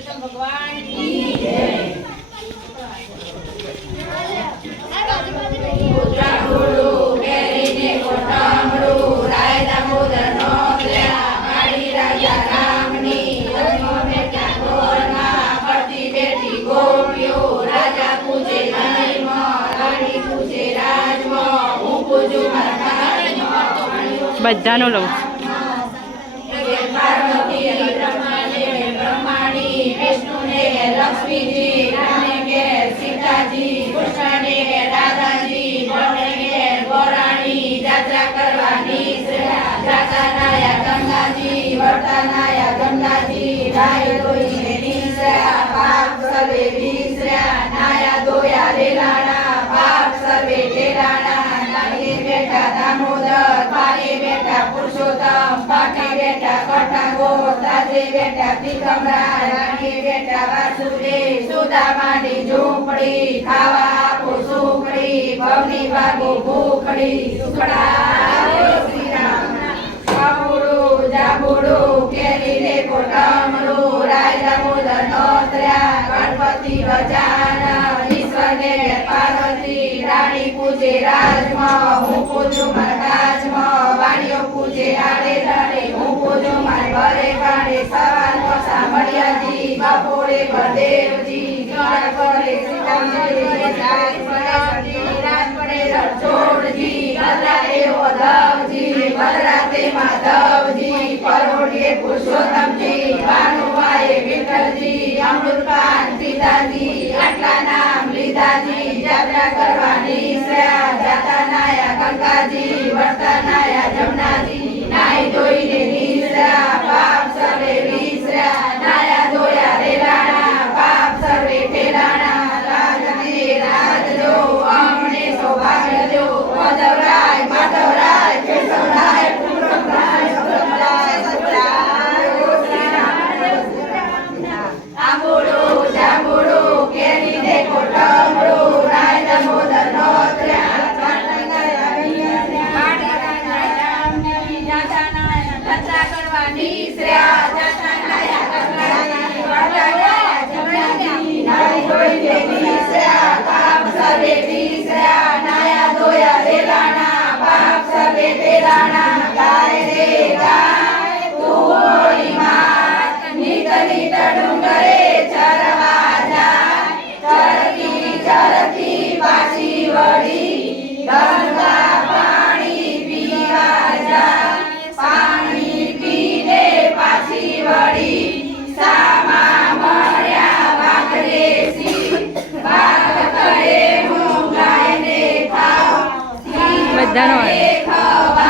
ભગવાન કી જય। જાગુડું કેરીને કોઠામડું રાય દામોદરનો ત્યા મારી રાજા રામની રત્નો બેઠા ગોરમાં ફરતી બેઠી ગોપીઓ રાજા પૂજે નયમાં રાણી પૂજે રાજમાં હું પૂજું મારા બધાનો લઉં પાર્વતી બ્રહ્માણી વિષ્ણુને લક્ષ્મીજી રામે કે સીતાજી કૃષ્ણને દાદાજી બને કે ગોરાણી જાત્રા કરવાની જાતા નાયા ગંગાજી વર્તા નાયા ગંગાજી ગાય દોઈને નીસર્યા પાપ સર્વે વિસર્યા નાયા દોયા રેલાણા પાપ સર્વે ટેલાણા નાગે બેઠા દામોદર પારે બેઠા પુરુષોત્તમ પાટે બેઠા કઠાગોર તાજે બેઠા દિગંબરા રાગે બેઠા વાસુદેવ સુદામાની ઝૂંપડી ખાવા આપો સુખડી ભવની વાગો ભૂખડી સુખડા શ્રી રામ કાબુડું જાબુડું કેરીને કોઠામડું રાય દામોદર નોતર્યા ગણપતિ ગજાનન ઈશ્વરને પાર્વતી રાણી પૂજે રાજમાં હું પૂજું મારા રાજમાં વાણીઓ પૂજે આડે દાડે હું પૂજું મારે ઘરે ગાડે સવાર પસા મળ્યાજી બપોરે બળદેવજી ગાળ કરે સીતાજી રાત પડે રણછોડજી ગજરાતે ઓધવજી ગજરાતે માધવજી પરોઢીએ પુરુષોત્તમજી ભાનુભાઈ વિઠ્ઠલજી અમૃતપાન સીતાજી આટલા નામ લીધાજી જાત્રા કરવાની જાતા નાયા ગંગાજી વર્તા નાયા જમનાજી નાઈ ધોઈને નીસર્યા પાપ સર્વે વિસર્યા નાયા ધોયા રેલાણા પાપ સર્વે ઠેલાણા રાજને રાજજો અમને સૌભાગ્ય દો માધવરાય માધવરાય કેશવરાય પૂરમરાય સુરમરાય આંબોડું જાંબુડું કેરીને કોઠામડું રાય દામોદર નોતર્યા બધાનો